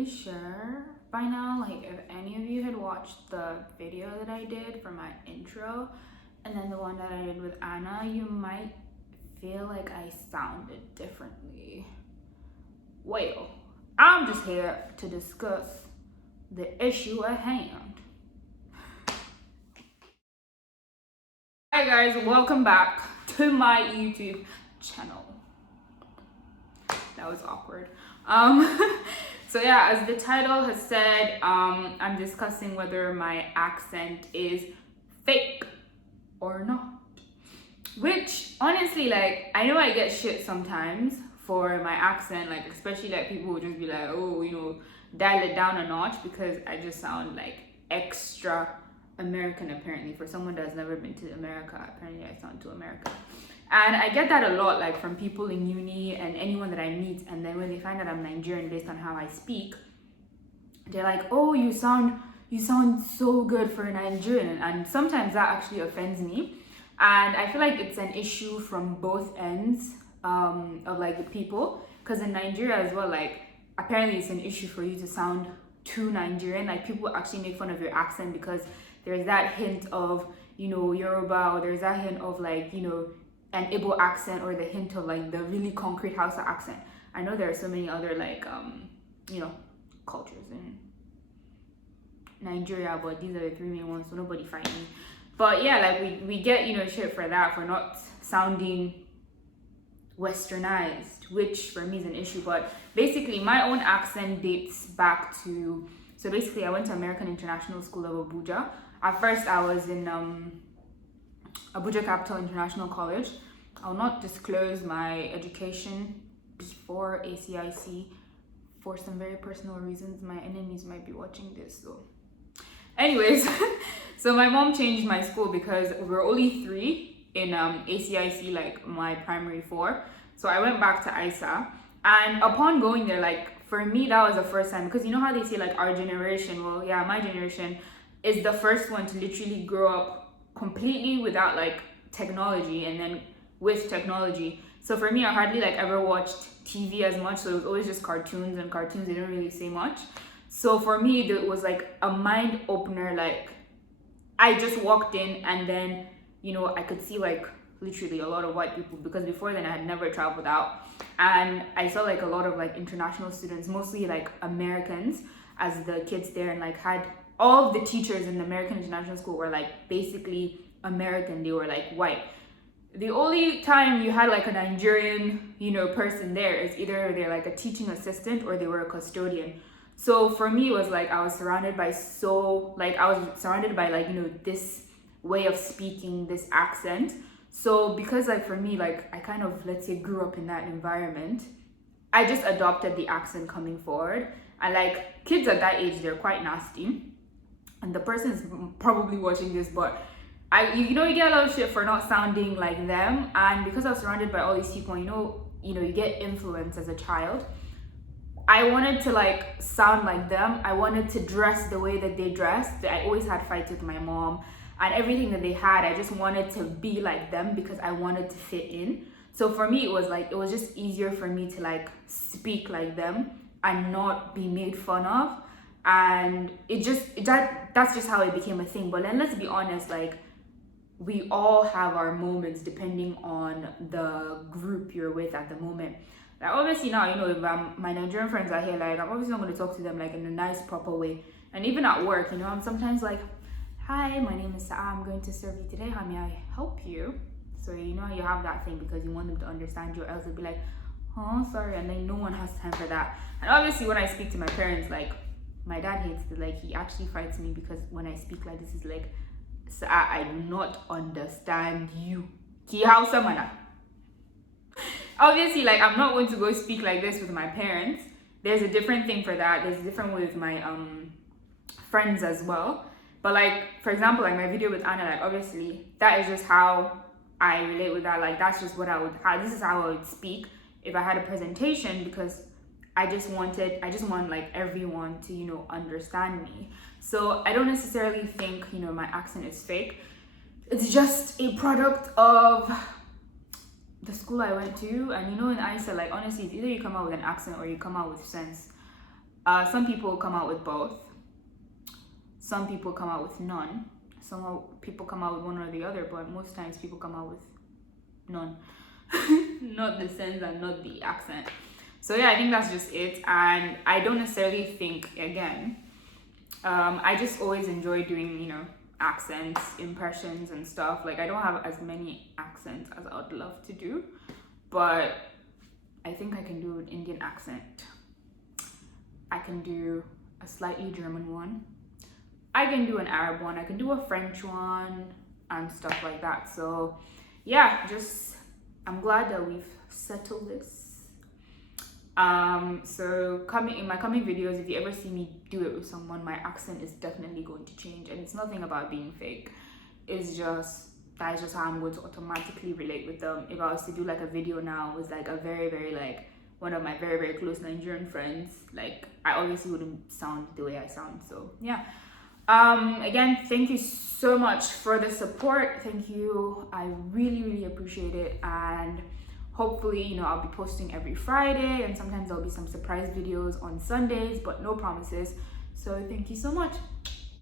pretty sure by now, like if any of you had watched the video that I did for my intro and then the one that I did with Anna, you might feel like I sounded differently. Well, I'm just here to discuss the issue at hand. Hi guys, welcome back to my YouTube channel. That was awkward. So yeah, as the title has said, I'm discussing whether my accent is fake or not. Which honestly, like, I know I get shit sometimes for my accent, like especially like people would just be like, oh, you know, dial it down a notch, because I just sound like extra American apparently. For someone that's never been to America, apparently I sound too American. And I get that a lot, like from people in uni and anyone that I meet, and then when they find out I'm Nigerian based on how I speak, they're like, oh, you sound so good for a Nigerian. And sometimes that actually offends me. And I feel like it's an issue from both ends of like the people, because in Nigeria as well, like apparently it's an issue for you to sound too Nigerian. Like people actually make fun of your accent because there's that hint of, you know, Yoruba, or there's that hint of like, you know, an Igbo accent, or the hint of like the really concrete Hausa accent. I know there are so many other like you know, cultures in Nigeria, but these are the three main ones, so nobody fight me. But yeah, like we get, you know, shit for that, for not sounding westernized, which for me is an issue. But basically my own accent dates back to, so basically I went to American International School of Abuja. At first I was in Abuja Capital International College. I'll not disclose my education before ACIC for some very personal reasons. My enemies might be watching this, so anyways. So my mom changed my school because we were only 3 in ACIC, like my primary 4. So I went back to ISA, and upon going there, like for me that was the first time, because you know how they say like our generation, well yeah, my generation is the first one to literally grow up completely without like technology, and then with technology. So for me, I hardly like ever watched TV as much, so it was always just cartoons, and cartoons they don't really say much. So for me it was like a mind opener. Like I just walked in, and then, you know, I could see like literally a lot of white people, because before then I had never traveled out, and I saw like a lot of like international students, mostly like Americans, as the kids there, and like had all of the teachers in the American International School were like basically American, they were like white. The only time you had like a Nigerian, you know, person there is either they're like a teaching assistant or they were a custodian. So for me it was like I was surrounded by like, you know, this way of speaking, this accent. So because like for me, like I kind of, let's say, grew up in that environment, I just adopted the accent coming forward. And like kids at that age, they're quite nasty, and the person is probably watching this, but you know, you get a lot of shit for not sounding like them. And because I was surrounded by all these people, you know, you get influence as a child. I wanted to like sound like them. I wanted to dress the way that they dressed. I always had fights with my mom, and everything that they had, I just wanted to be like them because I wanted to fit in. So for me, it was just easier for me to like speak like them and not be made fun of. And that's just how it became a thing. But then let's be honest, like we all have our moments depending on the group you're with at the moment. Like obviously now, you know, if my Nigerian friends are here, like I'm obviously not going to talk to them like in a nice proper way. And even at work, you know, I'm sometimes like, hi, my name is Sa'a, I'm going to serve you today, how may I help you? So you know, you have that thing because you want them to understand you, or else they'll be like, oh sorry, and then no one has time for that. And obviously when I speak to my parents, like my dad hates it. Like he actually fights me because when I speak like this, is like, I do not understand you. Obviously, like I'm not going to go speak like this with my parents. There's a different thing for that. There's a different way with my friends as well. But like, for example, like my video with Anna, like obviously that is just how I relate with that. Like that's just what this is how I would speak if I had a presentation, because I just want like everyone to, you know, understand me. So I don't necessarily think, you know, my accent is fake. It's just a product of the school I went to. And you know, in ISA, like honestly, it's either you come out with an accent or you come out with sense. Some people come out with both. Some people come out with none. Some people come out with one or the other, but most times people come out with none. Not the sense and not the accent. So yeah, I think that's just it. And I don't necessarily think, again, I just always enjoy doing, you know, accents, impressions and stuff. Like I don't have as many accents as I would love to do, but I think I can do an Indian accent. I can do a slightly German one. I can do an Arab one. I can do a French one and stuff like that. So yeah, just I'm glad that we've settled this. So in my coming videos, if you ever see me do it with someone, my accent is definitely going to change, and it's nothing about being fake. It's just that is just how I'm going to automatically relate with them. If I was to do like a video now with like a very, very like one of my very, very close Nigerian friends, like I obviously wouldn't sound the way I sound. So yeah. Again, thank you so much for the support. Thank you. I really, really appreciate it. And hopefully, you know, I'll be posting every Friday, and sometimes there'll be some surprise videos on Sundays, but no promises. So thank you so much.